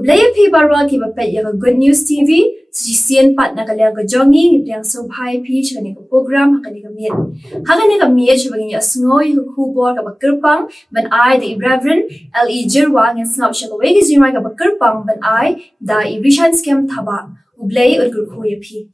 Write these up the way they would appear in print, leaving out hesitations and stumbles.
Kublaya pi barwa ki bapet ya Good News TV, sisian pat na kaliang ka jongi, ngitriang subhay pi chakani ka program hakani ka miet. Hakani ka miet chabagin ya asngoy hukubor ka bakirpang, ban ay the Reverend L.E. Jirwa ngin snap siya ka wegi zimay ka bakirpang, ban ay da ibrishan scam taba. Kublaya ulgur kuya pi.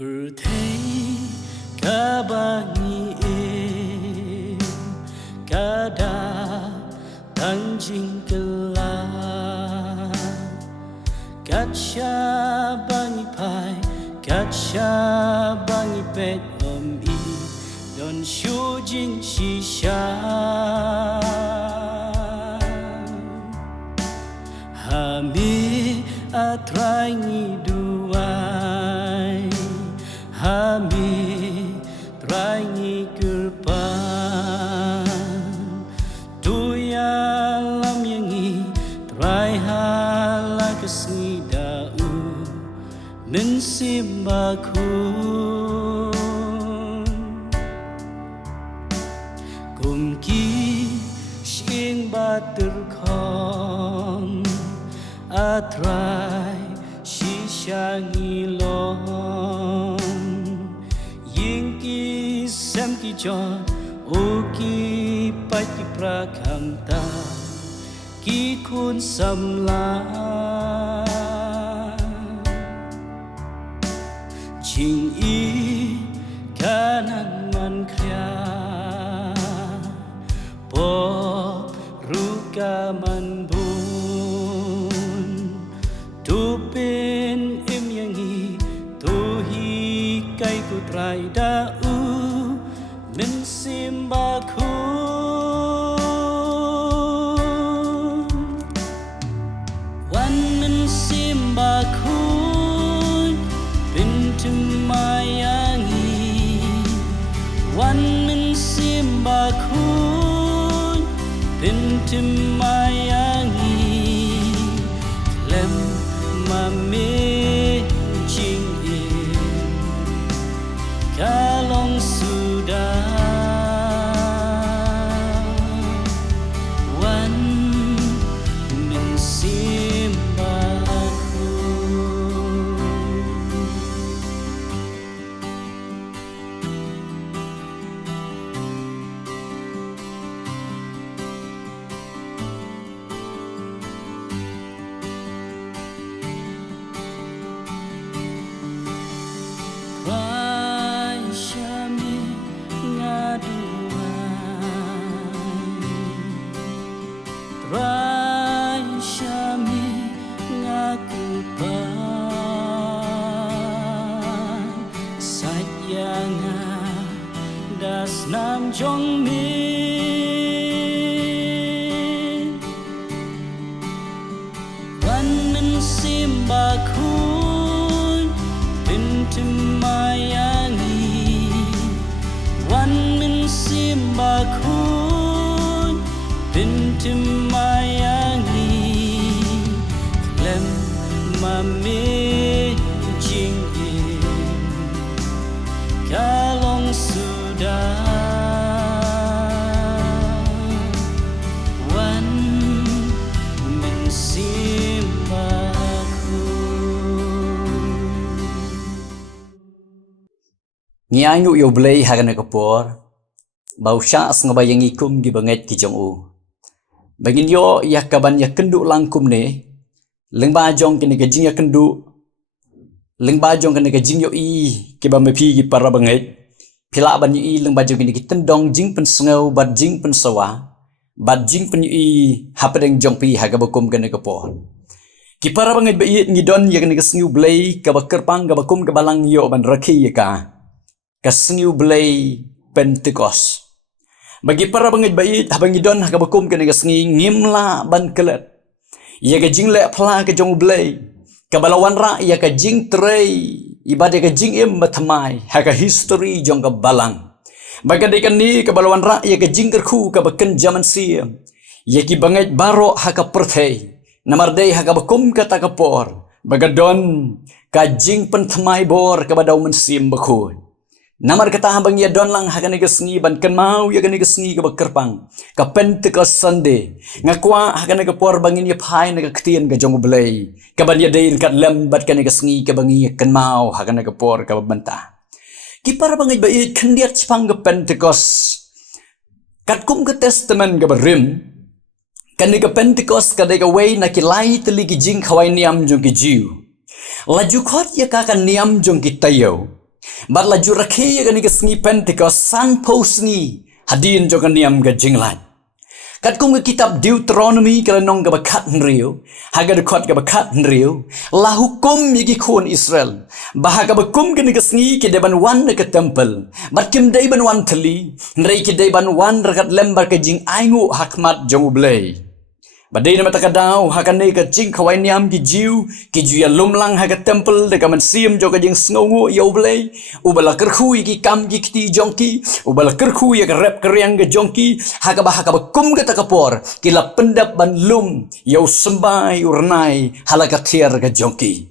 Bertei kabani kada tanjing kelah kaca bangi pai kaca bangi pet i don shujing shisha hami atrai duai Hami terangi kerpan Tuya lam yangi Terai hala kesidau Mensimbaku Kumki Shing baterkong Atrai Shishangi long Yingki semki jon Oki pati prakamta Ki kun samla Jing i kanan man kya Pop ruka man bun Tupin im yangi Tuhi kai ku trai da'u Mensimbaku Wan mensimbaku Pintu mayangi Wan mensimbaku Pintu mayangi Lem mame Kalong sudah Wan mensimbaku Rai syami ngaku pan Satyanga das nam jong mi Wan mensimbaku Pintu mayangi Wan mensimbaku Pintu mayangi Lem mame jingin Kalong sudah Wan mensimbaku Ngiangu yo blay hagana kapor Bau sya as ngabayang ikum gibanget ki jong u Bagin yo ya kaban ya kendu langkum ne Leng bajong kene gajing ya kendu Leng bajong kene gajing yo i Kiba mepi gi para banget Pila ban yo i leng bajong kene tendong jing pen sengau bad jing pen sawa Bad jing pen yo i hapadeng jong pi haga bakum kene kapo Ki para banget ba i ngidon ya kene kesengu blay Kabakerpang kabakum kabalang yo ban raki ya ka Kesengu blay Pentecost Bagi para bangit bait habang idon hakabakum kena gasngi ngimla ban kelet. Ia ka jing le pla ka jong blay. Kabalawan ra ia ka jing trei ibadah ke jing im matamai haga history jong ke balang. Bagade kan ni ke balawan ra ya ke jing kerku ke beken zaman siam. Ya ki bangai baro haga perthei. Namardei haga bakum kata kapor. Bagadon ka jing pentamai bor ke badau mensim bakun. Namar kata habang ya don lang haga ni kesengi ban ken mau ya ni kesengi ke bakerpang. Ka Pentecost Sunday. Ngakwa haga ni kapor bangin ya pai na ketien ke jong belai. Ka ban ya dein kat lembat ka ni kesengi ke bangi ken mau haga ni kapor ke bantah. Ki para bangai bai kendiat cipang ke Pentecost. Kat kum ke testament ke berim. Kan ni ke Pentecost ka de ke way na ki lai teli ki jing khawai niam jong ki jiu. Laju khot ya ka kan niam jong ki tayo. Bat laju rakhi ya kan ni ke sengi Pentecost sang po sengi hadin jong kan niam ke jing lai. Kat kum ke kitab Deuteronomy ke nong ke bakat nriu, haga de khot ke bakat nriu, la hukum ya ki khon Israel. Bahaga bakum ke ni ke sengi ke deban wan ke temple. Bat kim dei ban wan teli, nrei ke dei ban wan rakat lembar ke jing aingu hakmat jong ublei. Badai nama takadau hakan ni ke jing khawai niam ki jiu ya lumlang haga temple de kaman sim jo ka jing sngongu ya ublei ubala kerkhui ki kam ki kti jongki ubala kerkhui ya rep keryang ke jongki haga kum ke takapor kila pendap ban lum ya sembai urnai halaka tiar ke jongki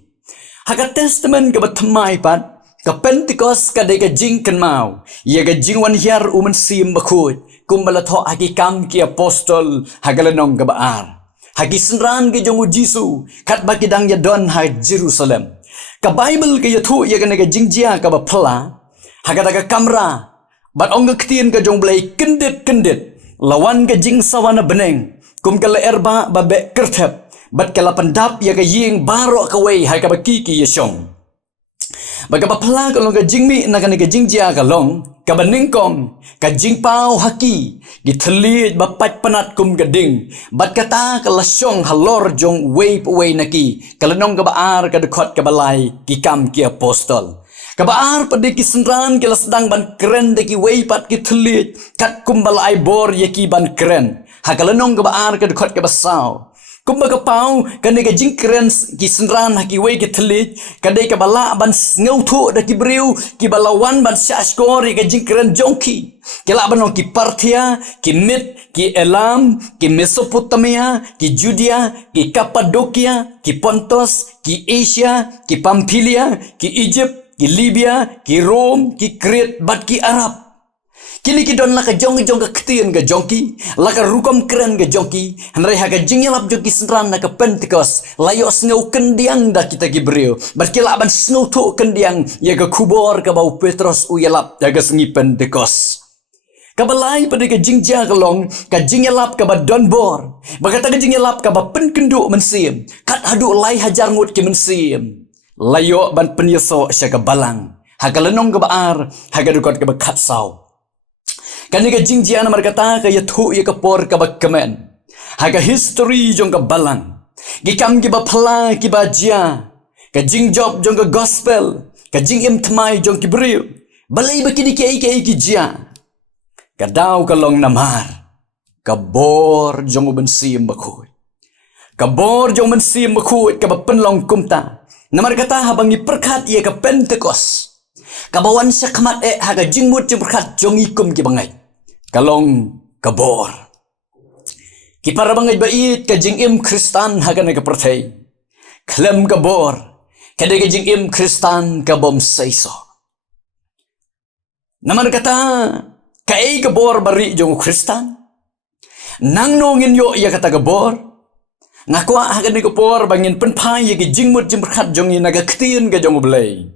haga testament ke batmai pat ke Pentecost ka de ke jing ken mau ya ke jing wan hiar umen sim bakut kumbala tho hagi kam ki apostol hagalanong ke baar hagi senran ke jongu Jisu kat baki dang ya don ha Jerusalem ka Bible ke yathu ya ke jingjia ka ba phla hagata ka kamra bat ong ketien ke jong blai kendet lawan ke jing sawana beneng kum ke erba ba be kerthep bat ke lapandap ya ke ying baro ka wei ha ka ba ki yesong baga bapala ka long ka jingmi na ka jingjia ka long ka baningkom ka jingpau haki githli bapat panat kum gading bat kata ka lasong halor jong way naki kalanong ka baar ka dekot ka balai ki kam ki apostol ka baar pade ki senran ki lasdang ban keren de ki way pat ki thli kat kum balai bor yaki ban keren ha kalanong ka baar ka dekot ka basau kumbaga pau kande ka jingkren ki senran haki wei ki thlit kande ka bala ban ngau thu da ki briu ki balawan ban shaskor ka jingkren jongki kela ban ki Parthia ki Mit ki Elam ki Mesopotamia ki Judea ki Kappadokia ki Pontus ki Asia ki Pamphylia ki Egypt ki Libya ki Rome ki Crete bat ki Arab kini ki don laka jong ka ketien ka jongki laka rukom keren ka jongki hanrai haga jingyalap jongki senran na ka Pentecost layo snau kendiang da kita gibril berkila ban snau tu kendiang ya ka kubor ka bau Petrus uyalap daga sengi Pentecost kabalai pada ka jingja kalong ka jingyalap ka ba donbor bagata ka jingyalap ka ba penkendu mensim kat hadu lai hajar ngut ki mensim layo ban penyeso sya ka balang haga lenong ka baar haga dukot ka ba katsau kani ka jingjia na markata ka yathu ya kapor ka bakkemen haga history jong ka balang gikam gi ba phla ki ba jia ka jingjob jong ka gospel ka jingim thmai jong ki briu balai ba kini ki jia ka daw ka long namar ka bor jong bensim bakhoy ka bor jong bensim bakhoy ka ba penlong kumta na markata habang iperkat ya ka Pentecost kabawan sakmat haga jingmut jemberkat jong ikum ki bangai kalong kabor ki para bangai bait ka jingim Kristan haga na kapertay klem kabor kada ka jingim Kristan ka bom saiso naman kata kai kabor bari jong Kristan nang nongin yo ya kata kabor ngakwa haga ni kabor bangin penpai ya ki jingmut jemberkat jong naga ketien ka jong belai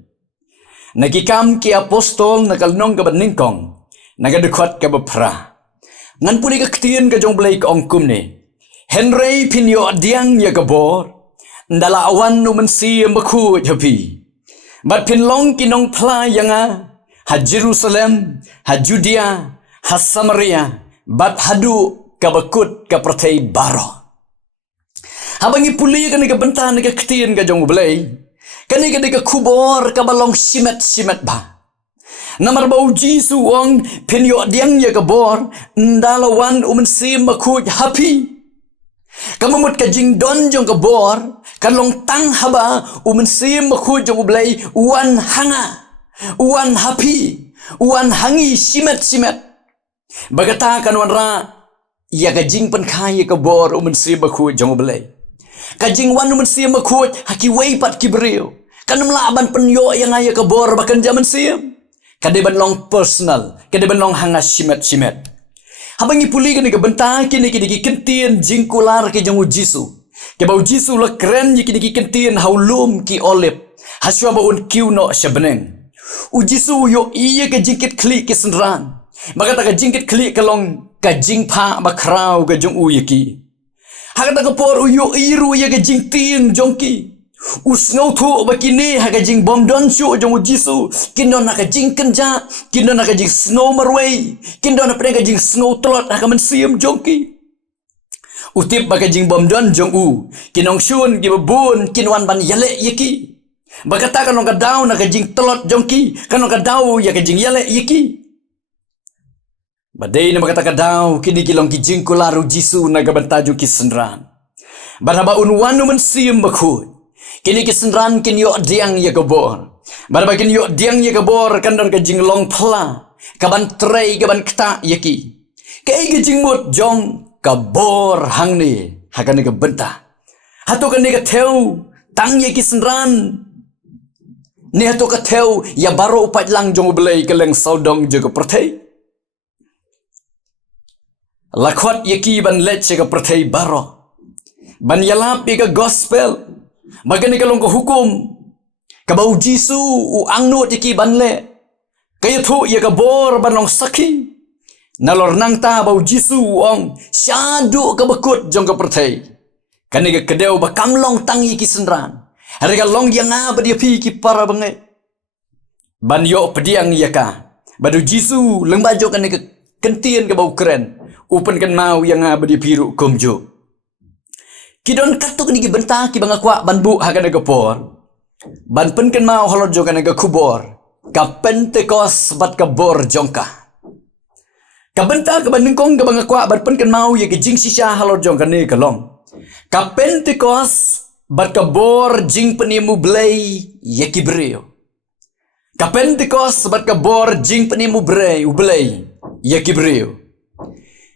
nagikam ki apostol nakalnong ka baningkong nagadukot ka bapra ngan puli ka ketien ka jong blai ka ongkum ni Henry pinyo diang ya kabor ndala awan no mensi mbaku japi bat pinlong kinong pla yanga ha Jerusalem ha Judea ha Samaria bat hadu ka bakut ka pertai baro habangi puli ka ni ka benta ni ka ketien ka jong blai kani ka kubor ka balong simet ba namar bau Jisu wong pinyo diang ya kabor ndalawan umensim makuj happy kamamut ka jing don jong kabor kan long tang haba sim bakhu jong ublay wan hanga wan happy wan hangi simet bagata kan wan ra ya gajing pen khai ka bor sim bakhu jong ublay kajing wan sim bakhu haki wei pat kibreu kan melaban penyo yang aya ka bor bakan jaman sim kade ban long personal kade ban long hanga simet habangi puli kini ke bentang kini kentien jingkular ke jong Jisu ke bau Jisu la keren kini kentien haulum ki olip haswa baun kiuno syabeneng Jisu yo iya ke jingkit klik ke senran maka tak jingkit klik ke long ka jingpa bakrau ke jong yaki hakata ke por yo iru ya ke jingtien jongki usngau thu bakini ha ke jing bom don chu jong Jisu kinon na ke jing kenja kinon na ke jing snow marway kinon na pre ke jing snow trot ha men siam jongki utip baka jing bom don jong kinong shun ki babun kinwan ban yale yaki bagata kanong kadaw na ke jing trot jongki kanong kadaw ya ke jing yale yaki badai na makata kadaw kini kilong ki jing kularu Jisu na gabantaju ki senran baraba unwanu men siam bakhu kini kisenran kin yo diang ya gabor barba kin yo diang ya gabor kan don ka jing long pla kaban trei kaban kta yaki kai jing mot jong kabor hang ni hakan ni benta hatu kan ni ka theu tang yaki senran ni hatu ka theu ya baro upat lang jong belai keleng saudong jaga perthei lakhwat yaki ban let jaga perthei baro ban yalap ka gospel magani kalong ko hukum kabau Jisu u angnut yaki banle kaya thu ya kabor banong saki nalor nang ta bau Jisu ong syadu ka bekut jong ka perthei kani ka kedeu ba kamlong tang yaki senran harga long yang abadi pi ki para bangai ban yo pediang yaka badu Jisu lengbajo kani ka kentien ka bau keren upen kan mau yang abadi piru komjo kidon katuk ni benta ki banga kwa ban bu hakan ga por ban pen kan mau holot jokan ga kubor ka pentekos bat ka bor jongka ka benta ka ban ningkong ga banga kwa ban pen kan mau ye ki jing sisa holot jongka ne ka long ka pentekos bat ka bor jing penimu blay ye ki breo ka pentekos bat ka bor jing penimu blay ye ki breo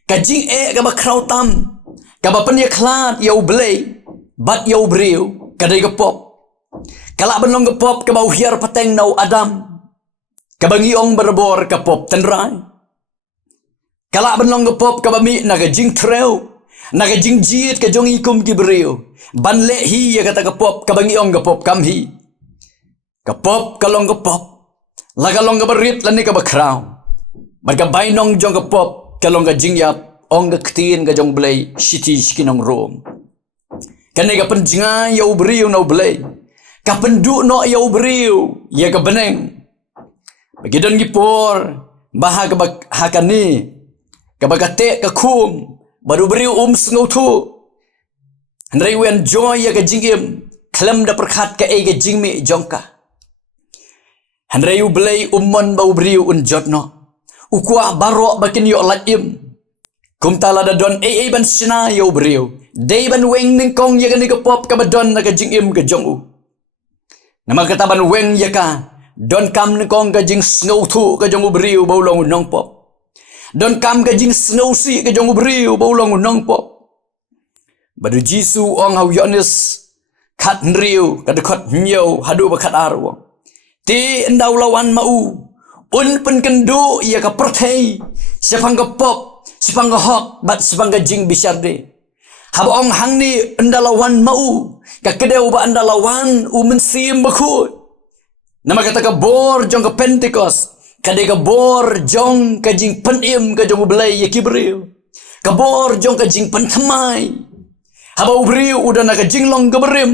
ka jing ga ba krautam kaba pen ya klat ya ublay bat ya ubriu kadai gepop kala benong gepop kaba uhiar pateng nau Adam kaba ngiong berbor kapop tenrai kala benong gepop kaba mi naga jing treu naga jing jiet ka jong ikum ki briu ban le hi ya kata gepop kaba ngiong gepop kam hi kapop kalong gepop laga long berit lani kaba krau marga bainong jong gepop kalong ga jing yap ong ga ktien ga jong blay shiti skinong rom kane ga penjinga ya ubriu no blay ka pendu no ya ubriu ya ga beneng bagidon gipor bahag hakani ka bagate ka khum baru briu sngau thu handrai wen joy ya ga jingim klem da perkhat ka e ga jingmi jongka handrai blay ummon ba ubriu jotno ukwa barok bakin yo latim kum tala da don ban sina yo brio day ban weng ning kong ya ni ka pop ka badon na ka jingim ka jongu nama kata ban weng ya ka don kam ning kong ka jing snow thu ka jongu brio baulong nong pop don kam ka jing snow si ka jongu brio baulong nong pop badu Jisu ong hau yonis khat nriu ka de khat nyo hadu ba khat arwo ti ndau lawan mau un pen kendu ya ka perthei siapang ka pop sipang hok bat sipang jing bisarde haba ong hangni andalawan mau ka kedeu ba andalawan mensim bakut nama kata ka bor jong ka pentekos kade ka bor jong ka jing penim ka jong belai ya kibril ka bor jong ka jing pentamai haba ubriu udah na ka jing long ka berim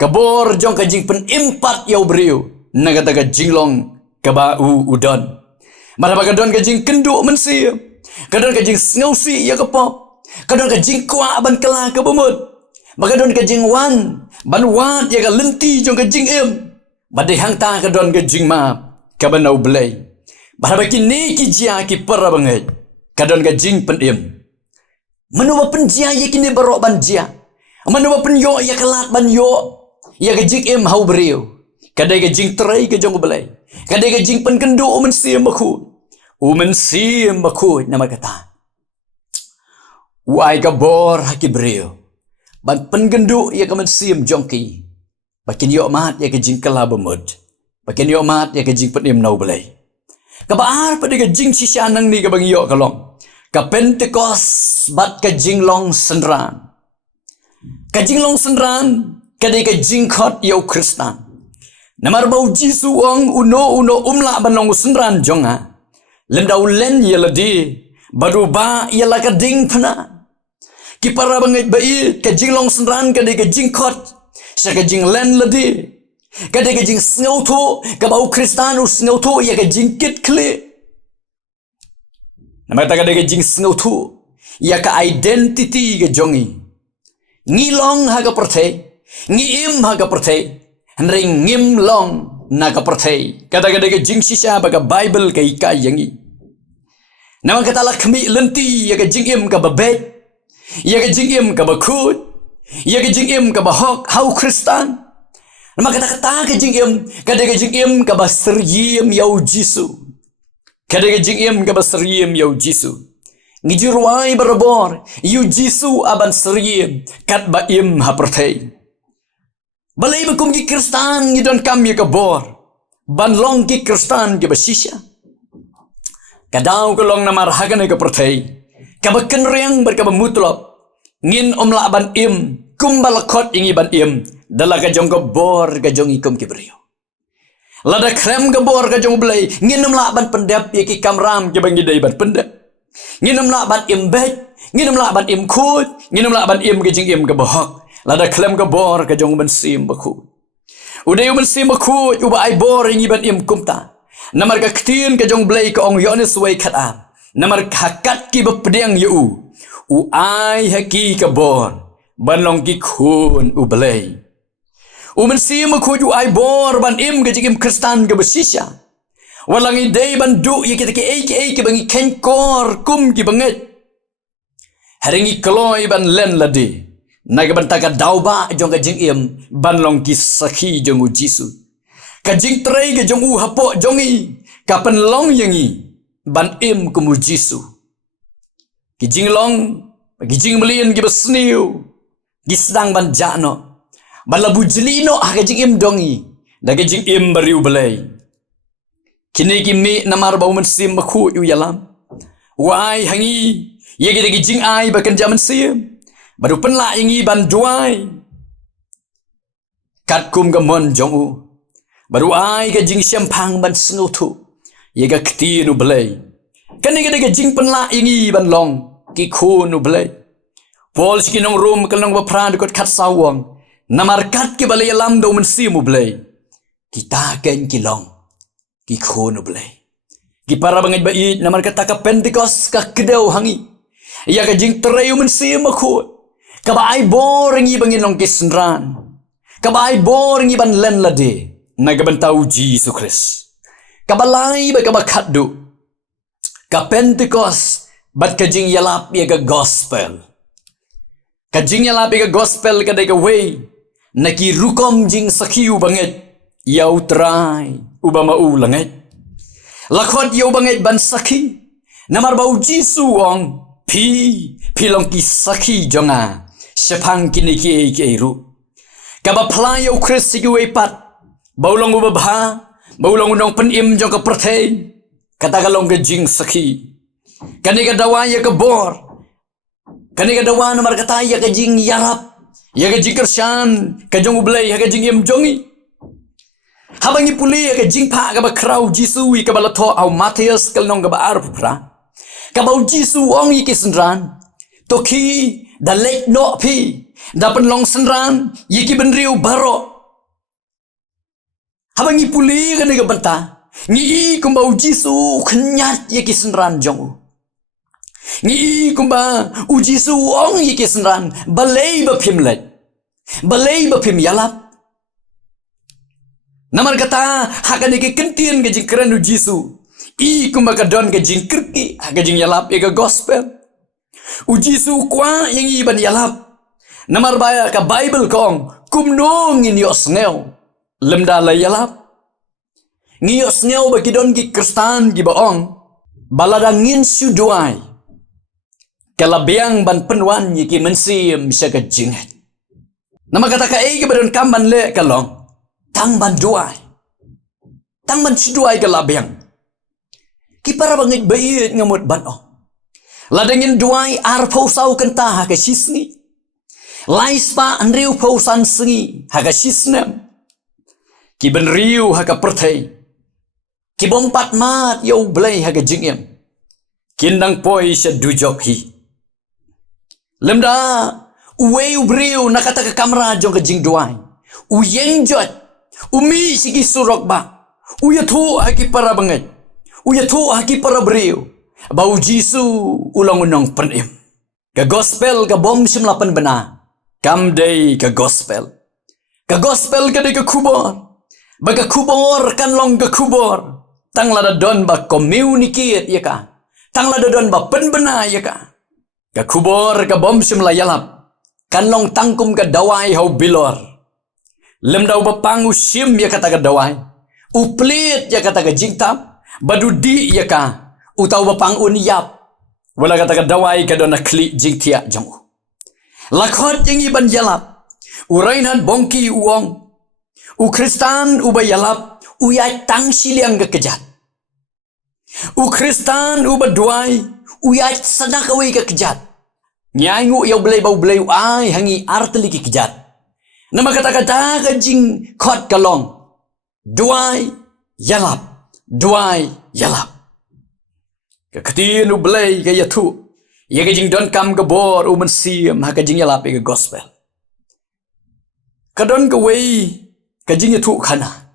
ka bor jong ka jing penimpat ya ubriu na kata ka jing long ka ba udon maraba ka don ka jing kendu mensim kadon ka jing ngausi ya kapop kadon ka jing kwa ban kala ka bumut Magadon ka jing wan, ban wat ya ka lenti jong ka jing em. Badai hang ta kadon ka jing ma, ka ban au belai. Bahaba kini ki jia ki para bangai. Kadon ka jing pen em. Menua penjia ya kini barok ban jia. Manwa penyo ya kelat banyo ya ke jing em hau beriu. Kadai ke jing terai ke jong belai. Kadai ke jing penkendu umen sim baku. Umen sim baku nama kata. Wai ka bor haki beriu. Ban penkendu ya ke men sim jongki. Bakin yo mat ya ke jing kala bemud. Bakin yo mat ya ke jing penim nau belai. Kabar pada ke jing sisyanang ni ke bang yo kalong. Ka Pentecost bat ke jing long sendran. Kajing long senran kadai kajing khot yau Kristan. Namar bau Jisu ong uno umla ban long senran jonga. Lem dau len ya ladi baru ba ya la kading pana. Ki para bangai bai kajing long senran kadai kajing khot sa kajing len ladi. Kadai kajing snau tho ka bau Kristan snau tho ya kajing kit kle. Namar ta kadai kajing snau tho ya ka identity ke jongi. Ngilong haga pertei, ngim haga pertei, ring ngim long naga pertei. Kata-kata ke jing sisa baga Bible ke ika yangi. Nama kata lakmi lenti ya ke jing im ka babet, ya ke jing im ka bakut, ya ke jing im ka bahok hau Kristan. Nama kata-kata ke jing im, kata ke jing im ka baseriem yau Jisu. Kata ke jing im ka baseriem yau Jisu. Ngijurwai berebor, yu Jisu aban seriem, kat ba im hapertei. Balai bakum ki Kristan ngidon kam ya kabor, ban long ki Kristan ke basisya. Kadau kolong namar hagan ke pertei, kabaken riang berkaba mutlop, ngin omla ban im, kumbalakot ingi ban im, dala kajong kabor kajong ikum ki beriyo. Lada krem kabor kajong belai, ngin omla ban pendap ya ki kamram ke bangidai ban pendap. Nginum la ban im bet, nginum la ban im khut, nginum la ban im ke jing im ke bahak. Lada klem ke bor ke jong ban sim baku. Udah ban sim baku, uba ai bor ingi ban im kumta. Namar ka ktin ke jong blai ke ong yones way khat am. Namar hakat ki bepediang yu. U ai haki ke bor, ban long ki khun u blai. U ban sim baku u ai bor ban im ke jing im Kristan ke besisya. Walang idei bandu ya kita ke bangi kenkor kum ki banget. Haringi keloi ban len ladi. Naga ban taka dauba jong ka jing im ban long ki sakhi jong u Jisu. Ka jing trei ke jong u hapo jongi kapan long yangi ban im kum u Jisu. Ki jing long ki jing melien ki besniu. Ki sedang ban jano. Ban labu jelino ha ka jing im dongi. Naga jing im bariu belai. Kini kimi namar bau mensim baku yu yalam. Wai hangi ye kita jing ai bakan jaman sim. Baru penla yangi ban duai. Kat kum gamon jong u. Baru ai ke jing siampang ban sengutu. Ye ga kti nu belai. Kani kita jing penla yangi ban long ki khu nu belai. Pol sikinong rum kalong bapra dekot kat sawang. Namar kat ke balai yalam do mensim u belai. Kita ken kilong. Ki khono belai. Ki para bangai bai namar kata ka Pentecost ka kedau hangi. Ya ka jing terayu mensim aku. Ka bai boring i bangin long kisnran. Ka bai boring i ban len lade. Na ka bantau Jisu Kris. Ka balai ba ka bakaddu. Ka Pentecost bat ka jing yalap ya ka gospel. Ka jing yalap ya ka gospel ka dai ka way. Na ki rukom jing sakiu banget. Yau terai uba mau langet. Lakot yau banget ban sakhi. Namar bau Jisu ong pi long ki sakhi jonga. Sepang kini ki ru. Kaba play yau Kristi ki pat. Bau long uba bha. Bau long unong penim jong ka pertei. Kata kalong ke jing sakhi. Kani ka dawa ya ke bor. Kani ka dawa namar kata ya ke jing yarap. Ya ke jing kersan. Ka jong ublay ya ke jing im jongi. Habangi puli ka jingpa ka ba krau Jisu i ka ba lato au Matius kal nong ka ba arp pra. Ka ba Jisu ong i kisendran. Toki da lek no pi. Da pen long senran i ki benriu baro. Habangi puli ka ka banta. Ngi i kumba Jisu kenyat i kisendran jong. Ngi i kumba Jisu ong i kisendran balai ba pimlet. Balai ba pim yalap. Namar kata hakan ke kentien ke jing keren Jisu. I kumba ka don ke jing kirki haka jing yalap ke gospel. Jisu kwa yang i ban yalap. Namar baya ka Bible kong kumnong inios ngeo. Lemda la yalap. Ngios ngeo bagi don ki Kristan gi baong. Baladangin suduai. Kalabiang ban penwan ki mensim siya ka jingat. Nama kata ka ege badon kamban le kalong. Tang ban duai. Tang ban suduai kalabiang. Ki para bangit bayit ngamut ban o. Ladangin duai ar pausau kentah ka sisni. Lais pa anriu pausan sengi haka sisnem. Ki ben riu haka pertai. Ki bompat mat yau blay haka jingem. Kindang poi siya dujok hi. Lemda uwei ubriu nakata ka kamera jong ka jing duai. Uyeng jot. Umi sigi surok ba. Uyatu haki para banget. Uyatu haki para briu. Bau Jisu ulang unang penim. Ka gospel ka bom simlapan bena. Kam day ka gospel. Ka gospel ka day ka kubor. Baga kubor kan long ka kubor. Tang lada don ba communicate ya ka. Tang lada don ba penbena ya ka. Ka kubor ka bom simla yalap. Kan long tangkum ka dawai hau bilor. Lem daw ba pangu sim ya kata ka dawai. Uplit ya kata ka jingtap. Badudi ya ka. Utaw ba pang uniyap. Wala kata ka dawai ka don na kli jingtia jamu. Lakhot yang iban yalap. Urainhan bongki uong. U Kristan uba yalap. Uyay tang siliang kekejat. U Kristan uba duai. Uyay sadakaway kekejat. Nyay ngu yaw belay bau belay ay hangi arteli kekejat. Nama kata-kata kajing kot kalong. Duai yalap. Duai yalap. Keketiin u belay kaya tu. Ya kajing don kam gebor u mensiam ha kajing yalap ke gospel. Kadon kaway kajing tu kana.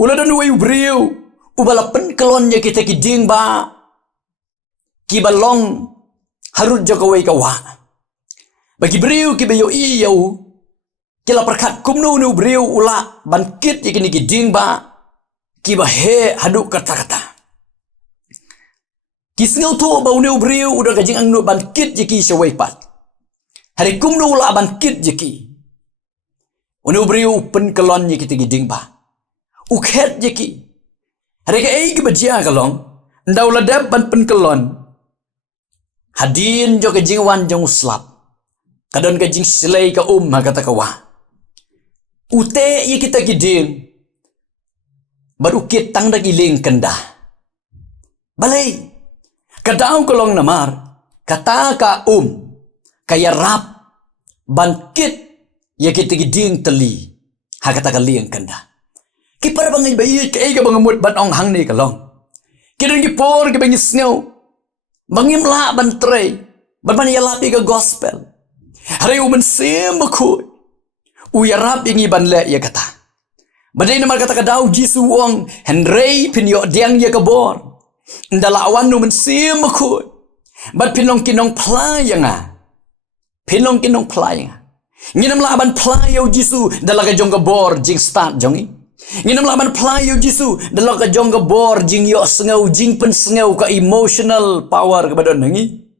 Ula don way briu ubalapen kelonnya kita kiding ba kibalong harut jokaway kawa bagi briu kibayo iyau kila perkat kumno nu briu ula bangkit yakini kiding ba kibahe haduk kata-kata kisngau tu bau nu briu udah gajing ang nu bangkit yaki saway pat hari kumno ula bangkit yaki unu briu pen kelonnya kita kiding ba ukhet yaki. Hari ke bajia kalong. Ndau ladap ban penkelon. Hadin jo kajing wan jong uslap. Kadon kajing silay ka kata kawa. Ute ye kita giding. Baru kitang dagiling kendah. Balay. Kadau kalong namar. Kata ka kaya rap. Bangkit ye kita giding teli. Hakata kaling kendah. Kipar bangay bayit kay ka bangamut banong hang ni kalong. Kidon kipor ka bangis snow. Bangim la bantray. Ban yalapi ka gospel. Hari uman sembakoy. Uyarap yung iban le ya kata. Baday naman kata kadaw Jisu wong Henry pinyo diang ya kabor. Ndalawan uman sembakoy. Bat pinong kinong playa nga. Pinong kinong playa nga. Nginam laban playa Jisu dalaga jong kabor jing start jongi. Nginam laban playo Jisu dalam ka jong bor jing yo sengaw jing pen sengaw ka emotional power kepada nangi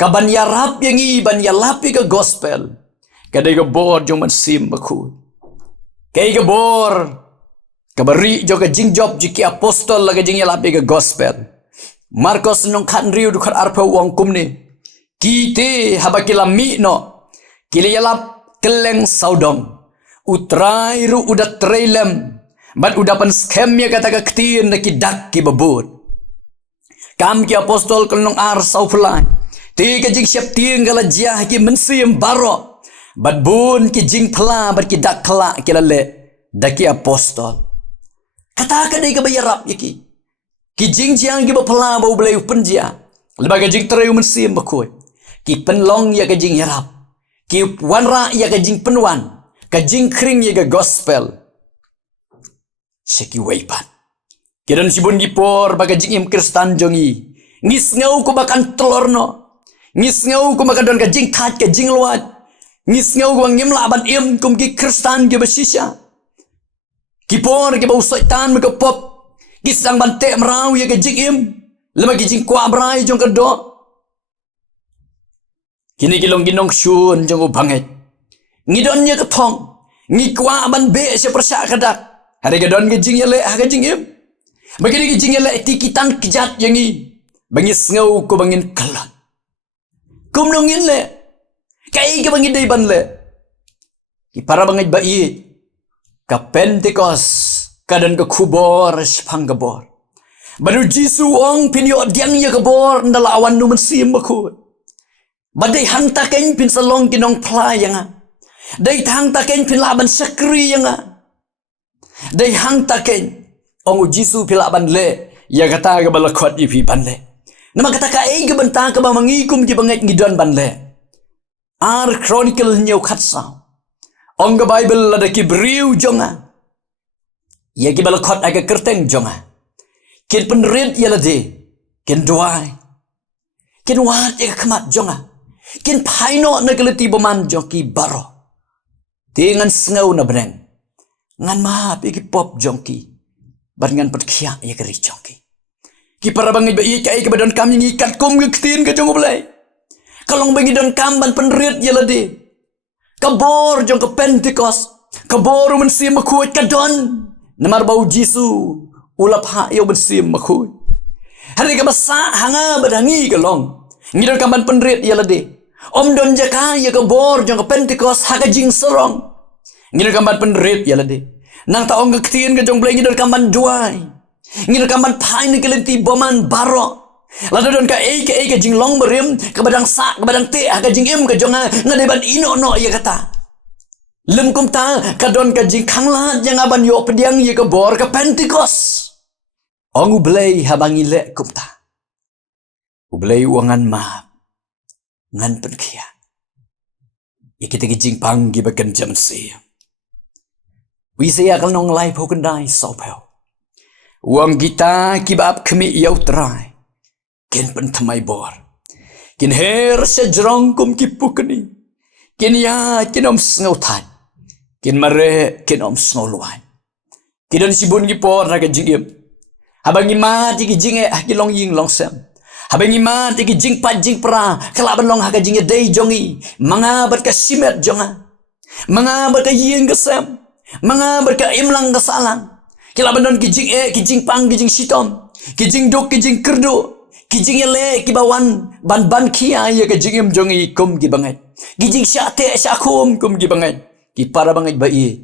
kaban yarap yang ban yalapi ka gospel kadai ka bor jong man sim baku kay ka bor kabari jo ka jing job jiki apostol laga jing yalapi ka gospel Marcos nong kan riu du kan arpa wong kumni kite habakila mi no kili yalap keleng saudong utrai ru udat trailem Bat udapan skemnya kata ketiin na kidak ki babut. Kam ki apostol kenong ar sauflan. Ti ka jing siap tiang kala jiah ki mensim baro. Bat bun ki jing pela bat ki dak kala ki lale. Daki apostol. Kata ka day ka bayarap yaki. Ki jing jiang ki bapela bau belay penjia. Lebah ka jing terayu mensim bakoy. Ki penlong ya ka jing yarap. Ki wanra ya ka jing penwan. Ka jing kring ya ka gospel. Seki waipat. Kidan si bun gipor baga jing im Kristan jongi. Ngis ngau ko bakan telur no. Ngis ngau ko bakan don ka jing tat ka jing luat. Ngis ngau ko ngim laban im kum ki Kristan ke basisya. Kipor ke bau syaitan me pop. Kisang bante merau ya ka jing im. Lema ki jing kwa brai jong ka do. Kini kilong ginong syun jong u banget. ngidon nya ketong ngikwa ban be se persa kadak hari gadon ke jing yale ha jing im bagi ke jing yale tikitan kejat yangi bangi ngau ko bangin kalat kum nongin le kai ke bangi dai ban le ki para bangai bai ka Pentecost kadan ke kubor sepang gebor baru Jisu ong pinyo diang ya gebor ndala awan nu mensim baku badai hang taken pin salong kinong play yang dai hang taken pin laban sakri yang dai hang taken ong Jisu pilaban le ya kata ke balakot ipi ban le nama kata ka ai ke bentang ke mangikum ki bangai ngidon ban le ar chronicle nyau khatsa ong ke Bible ada ki briu jonga ya ki balakot aga kerteng jonga kin penrit ya lade kin duai kin wat ya kemat jonga kin paino na keleti boman joki baro dengan sengau na breng ngan ma piki pop jonki bar ngan perkhia ya keri jonki ki para bangi bai kai ke badan kami ngikat kum ngektin ke jong belai kalong bangi don kamban penrit ya lade kabor jong ke Pentecost kabor mensim makuat kadon namar bau Jisu ulap ha yo mensim makuat hari ke basa hanga badangi kalong ngidon kamban penrit ya lade om don jaka ya kabor jong ke Pentecost ha jing serong ngidon kamban penrit ya lade nang ta ong ngektin ke jong belai ngidon kamban duai ngidon kamban pain ke lenti boman baro lalu don ka jing long berim ke badang sa ke badang te ha jing im ke jonga ngadeban ino no ya kata lem kum ta ka don ka jing khangla yang aban yo pediang ye ke bor ke Pentecost ong ublei habangi le kum ta ublei wangan ma ngan penkia ye kita ke jing pang gi bakan jam se wi se akal nong lai phokan dai so pheo wang kita kibab kemi yau trai ken pen thamai bor kin her se jrong kum kipukni kin ya kin om snau than kin mare kin om snau luai kidon sibun gi por ra ka jingim habangi ma ti gi jinge ki long ying long sem habangi ma ti gi jing pat jing pra kala ban long ha ka jinge dei jongi manga bat ka simet jonga manga bat ka ying ka sem manga bat ka imlang ka salang kila bandon kijing pang kijing sitom kijing dok kijing kerdo kijing yale kibawan ban kia ya kijing im jongi kum ki bangai kijing syate syakum kum ki bangai ki para bangai bai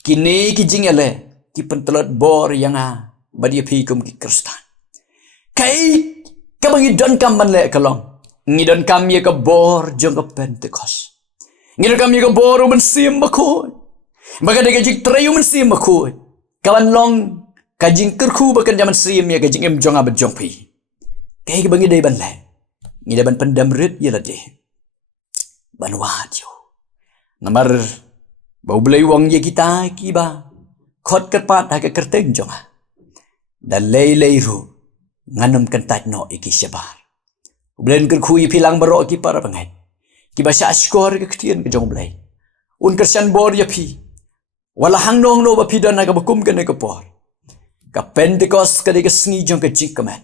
kini kijing yale ki pentelot bor yang badi pi kum ki kristan kai ka bangi don kam ban le kalong ngidon kam ye ka bor jong ka Pentecost ngidon kam ye ka bor men sim makoi baga de kijing trayu men sim makoi kawan long kajing kerku bahkan zaman sim ya kajing em jong abad jong pi kai bangi dai ban lai ngi ban pendam rit ya lade ban wajo namar bau belai wang ya kita kiba khot kerpat ha ka kerteng jong dan lei ru nganam kentat no iki sebar blen kerku i pilang baro ki para bangai kiba sa skor ke ktien ke jong belai un kersan bor ya pi wala hang nong no bapi dan naga bakum kene ke por ka Pentecost ka de sngi jong ka jing kaman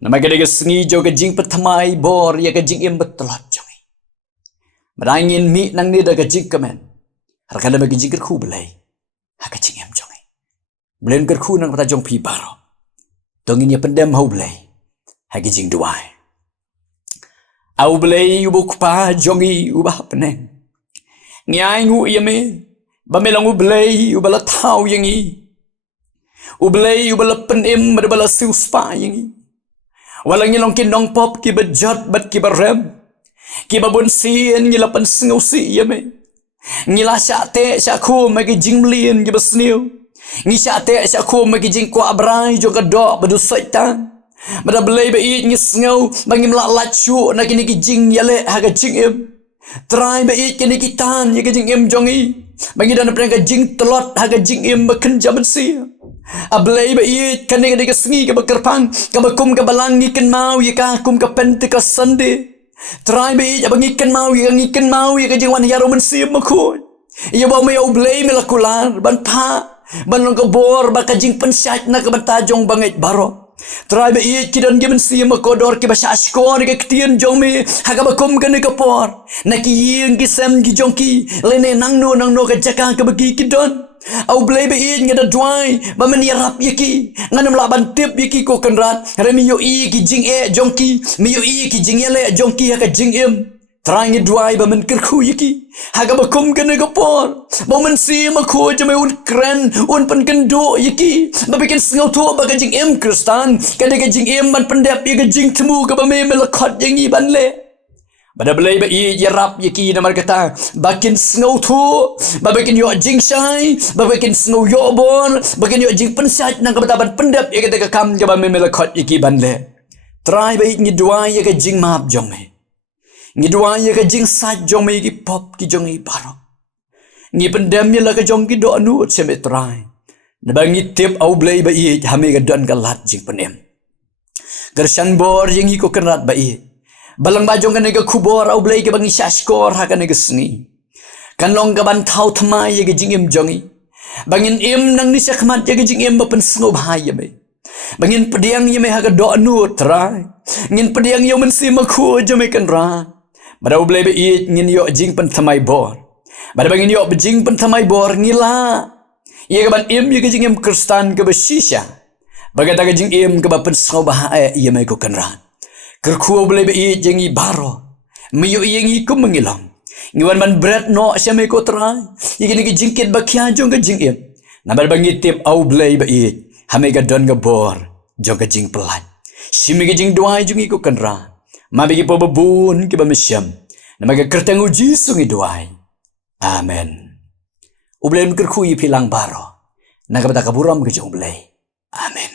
nama ka de sngi jong ka jing pathamai bor ya ka jing im betlot jong marangin mi nang ni da ka jing kaman har ka da ka jing ku belai ha ka jing em jong blen ka ku nang pata jong pi baro tongin ya pendem ho belai ha ka jing duai au belai ubuk pa jongi ubah peneng ngai ngu yame bamelang ublei ubala thau yangi ublei ubala penem bala siu spa yangi walang yelong kinong pop ki bejat bat ki barem ki babun sien ngila pan sngau si yame ngila sha te sha khu ma ki jinglien ki basniu ngi sha te sha khu ma ki jing kwa brai jo ka do badu saitan bada blei ba i ngi sngau bangim la lachu na kini ki jing yale ha ka jing em try ba i kini ki tan ye ka jing em jongi bagi dan pernah jing telot haga jing im bakan jaman sia ablei ba i kane ka sengi ka bakerpang ka bakum ka balangi ken mau ye ka kum ka Pentecost Sunday try ba i abangi ken mau ye ka jing wan yaro men sia makoi ye ba me oblei me lakular ban pa ban long ka bor ba ka jing pensat na ka bantajong bangait baro Try ba iit kidan gimen si makodor ki basha ashkor ke ktien jong me haga bakum kan ke por. Na ki ying ki sem ki jong ki lene nang no ke jaka ke bagi kidon. Au blay ba iit ngada dwai ba men yarap yaki nganam laban tip yaki ko kanrat remi yo i ki jing e jong ki mi yo i ki jing ele jong ki haga jing em. Try ngi dwai ba men kerku yaki haga bakum kan ke por. Ba men si makho jame un kren un pen kendo yaki ba bikin sngau to ba ka jing em kristan ka de ka jing em ban pendep ye ka jing temu ka ba me melakot yang i ban le. Bada belai ba i yarap yaki na markata bakin sngau to ba bikin yo jing shai ba bikin sngau yo bon bakin yo jing pensat nang ka ban pendep ye ka de ka kam ka ba me melakot yaki ban le. Try ba i ngi dwai ye ka jing map jong me. Ngi dwai ye ka jing sat jong me ki pop ki jong i baro. Ngi pendem ye la ka jong ki do anu se me try. Na ba ngi tip au blai ba i hame ka don ka lat jing pendem. Gersan bor yang i ko kenrat ba i. Balang bajong kan ga kubor au blai ke bangi shashkor ha kan ga sngi. Kan long ka ban thau thmai ye ga jing em jongi. Bangin em nang ni sakmat ye ga jing em ba pen sngob ha ye me. Bangin pediang ye me ha ga do anu try. Ngin pediang yo men si makhu je me kan ra. Bada au blai ba i ngin yo jing pen thmai bor. Bada bangin yo jing pen thmai bor ngila. Ye ka ban em ye ka jing em kristan ka ba shisha. Bagata ka jing em ka ba pen sngob ha ye me ko kan ra. Kerku boleh be jengi baro. Miyo yengi ku mengilang. Ngiwan man berat no syame ko try. Yigini ki jingkit bakya jong ka jing em. Nabar bangi tip au boleh be hame ka don ka bor jong ka jing pelat. Simi ka jing duai jongi ko kanra. Mabi ki po babun ki ba misyam. Namaga kertang uji sungi duai. Amen. Ublem kerku pilang baro. Nakabata kaburam ka jong boleh. Amen.